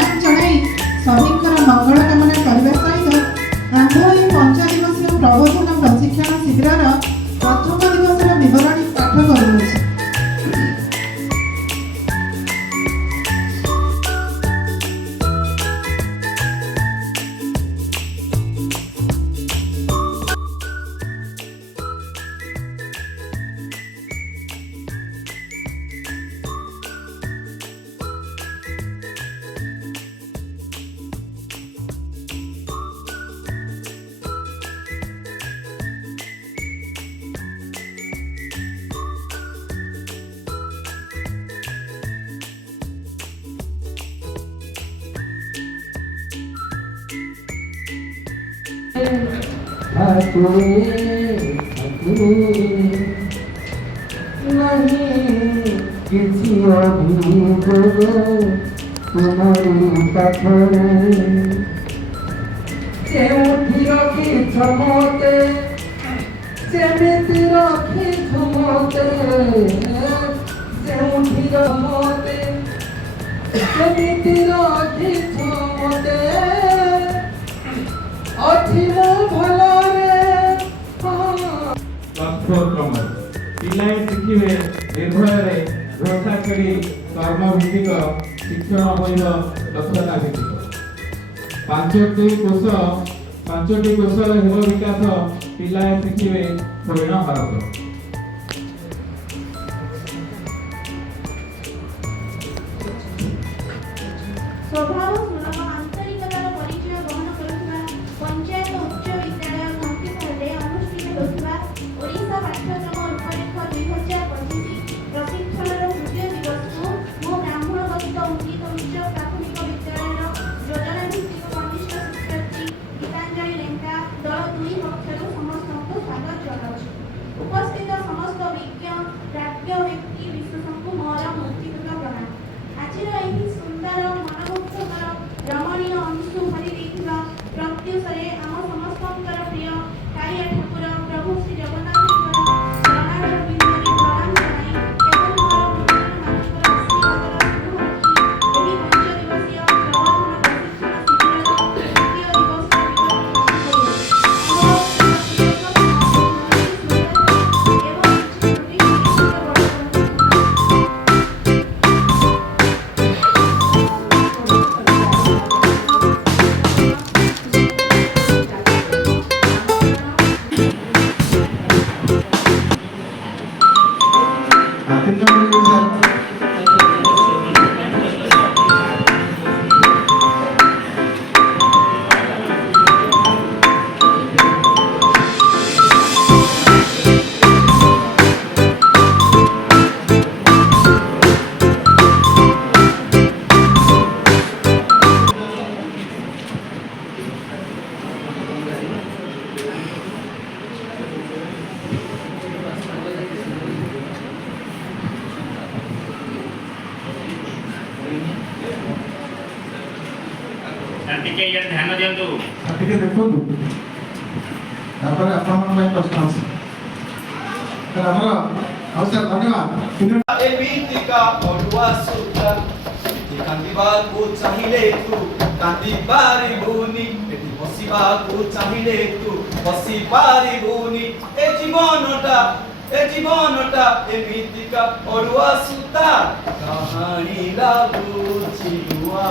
प्रणाम जणाई सभिंकर मंगल कामना करने सहित आंध्र 5 दिवसीय प्रबोधन प्रशिक्षण शिविर प्रथम दिवस विवरणी पाठ करुँच। किसी तुम्हारी पाखरे जेउठी रखी थमते जेमिति रखी थमते जेउठी रमते जेमिति रखी थमते अठिलो भलरे पिलाए शिखिबे निर्भय भरोसा करी कर्मभित्तिक शिक्षण होइब दक्षता भित्तिक पांचटी कौशल हेब विकास पिलाए शिखिबे हरिण भारत। स्वभाव सुलभ आंतरिकतार परिचय ग्रहण करुवा पंचायत उच्च विद्यालय घंटीफाले अनुष्ठित होता ओडिशा पाठ्यक्रम रूपरेख 2025 प्रशिक्षणर तृतीय दिवस को मो ब्राह्मण गठित अंकित उच्च प्राथमिक विद्यालय योजना भित्तिक कनिष्ठ शिक्षार्थी गीतांजलि लेंका दल 2 पक्षर समस्त को स्वागत जनाऊँ। उपस्थित समस्त विज्ञ प्राज्ञ व्यक्ति विशेषों को मोर मूर्तिगत प्रणाम। आज सुंदर मनमुग्धकर रमणीय अंशु भरी देखा प्रत्युषरे आम समस्त प्रिय कालिया ठाकुर प्रभु श्री जगन्नाथ ଟିକେ ଇଆଡ଼େ ଧ୍ୟାନ ଦିଅନ୍ତୁ। ଟିକେ ଦେଖନ୍ତୁ ତାପରେ ଆପଣଙ୍କ ପାଇଁ ପ୍ରଶ୍ନ ଅଛି। ଆମର ଆଉ ସାର୍ ଧନ୍ୟବାଦ। ଏମିତିକା ଅଡୁଆ ସୁତା କାନ୍ଦିବାକୁ ଚାହିଁଲେ ତୁ କାନ୍ଦି ପାରିବୁନି ଏଠି ବସିବାକୁ ଚାହିଁଲେ ତୁ ବସି ପାରିବୁନି ଏ ଜୀବନଟା ଏମିତିକା ଅଡୁଆ ସୁତା କାହାଣୀ ଲାଗୁଛି ନୂଆ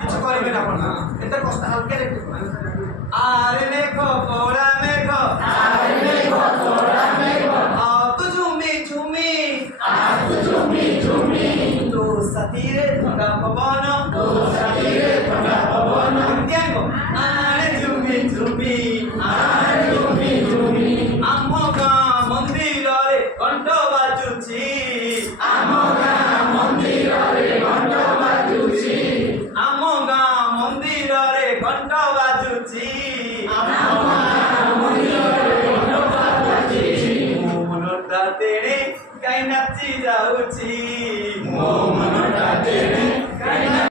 কিছু করবেন আপনারা এটা কষ্ট হালকা রেখে আরে মেঘ পোড়া মেঘ আরে মেঘ পোড়া মেঘ আতু ঝুমি ঝুমি তো সাথীরে ঠন্ডা পবন কেমন আরে ঝুমি আম গাঁ মন্দিরে ঘণ্ট বাজুছি আম গাঁ মন্দিরে ঘণ্ট বাজুছি মনটা তেড়ে গাই নাচি যাଉଛି ମୋ ମନଟା ତେড়େ ଗାଇ ନାଚି